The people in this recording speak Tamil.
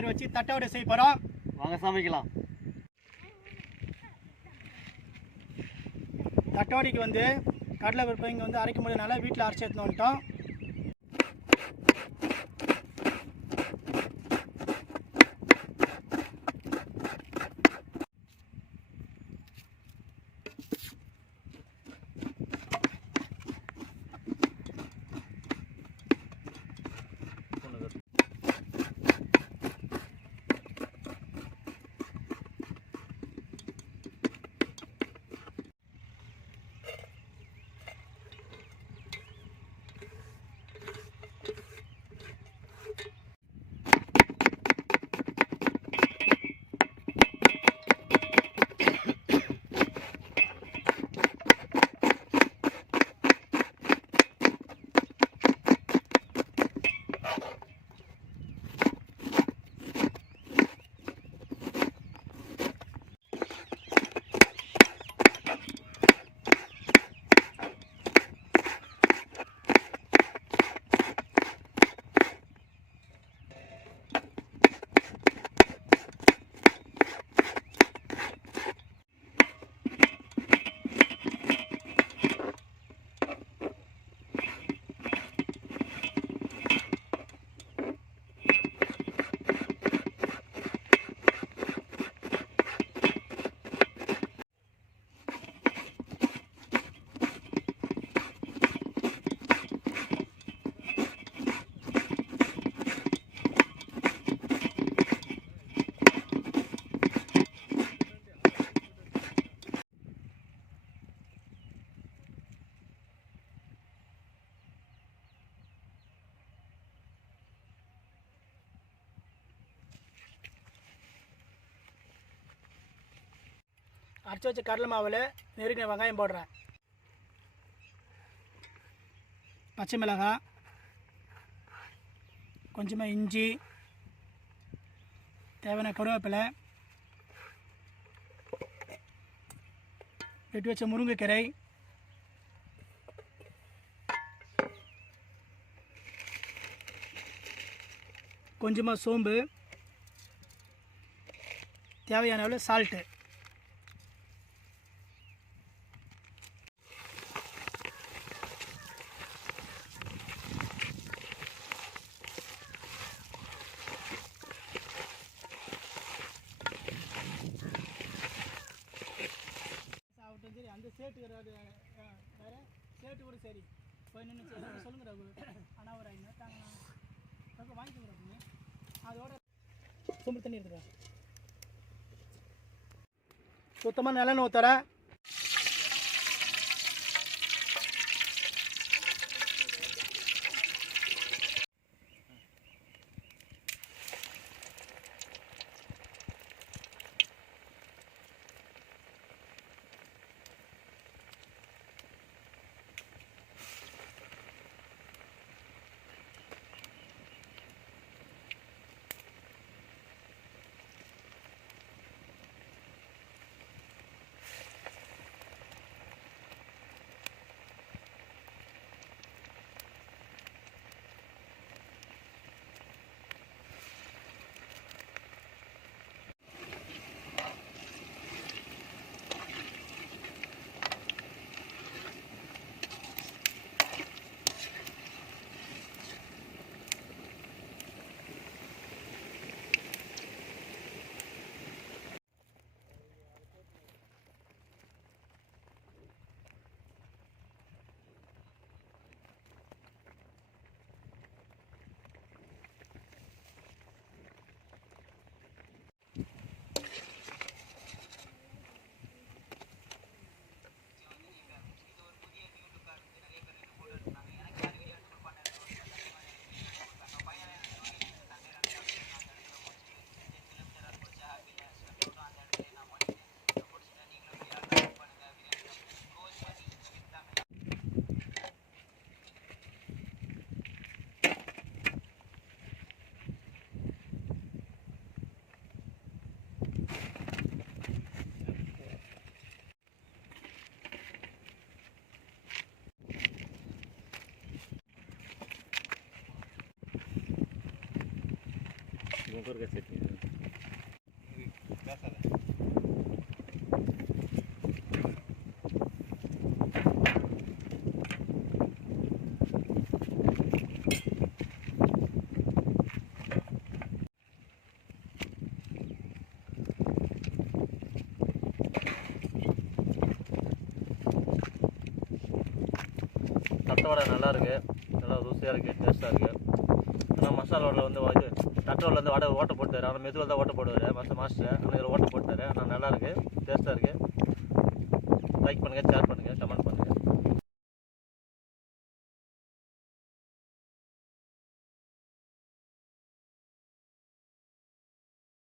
கறிமீன் வச்சு தட்டை வடை செய்ய போகிறோம். வாங்க சமைக்கலாம். தட்டை வடைக்கு வந்து கடலை பருப்பு இங்கே வந்து அரைக்க முடியாதனால வீட்டில் அரைச்சி எடுத்துன்னு வந்துட்டோம். அரைச்சி வச்ச கடலை மாவில் நெருங்கின வெங்காயம் போடுறேன். பச்சை மிளகாய், கொஞ்சமாக இஞ்சி, தேவையான கருவேப்பிலை, வெட்டி வச்ச முருங்கைக்கீரை, கொஞ்சமாக சோம்பு, தேவையான அளவு சால்ட்டு. சரி, அந்த சேட்டு வேறு சேட்டு கூட சரி போய் நின்று சொல்லுங்க ஆனால் ஒரு 5 தாங்க வாங்கிக்கோங்க அப்படின்னு அதோட சொம்பு தண்ணி இருக்குதா சுத்தமாக நல்லெண்ணெய் ஊற்றுறேன். முருகை சட்னி பேசாத தட்டை வடை நல்லாயிருக்கு, நல்லா ருசியாக இருக்குது, டேஸ்ட்டாக இருக்குது. ஆனால் மசாலா வடையில் வந்து தட்டை வடையில் வந்து வடை ஓட்டை போட்டார். ஆனால் மெதுவாக தான் ஓட்டை போடுவார் மாஸ்டர். ஆனால் இதில் ஓட்டை போட்டார். ஆனால் நல்லாயிருக்கு, டேஸ்ட்டாக இருக்குது. லைக் பண்ணுங்கள், ஷேர் பண்ணுங்கள்.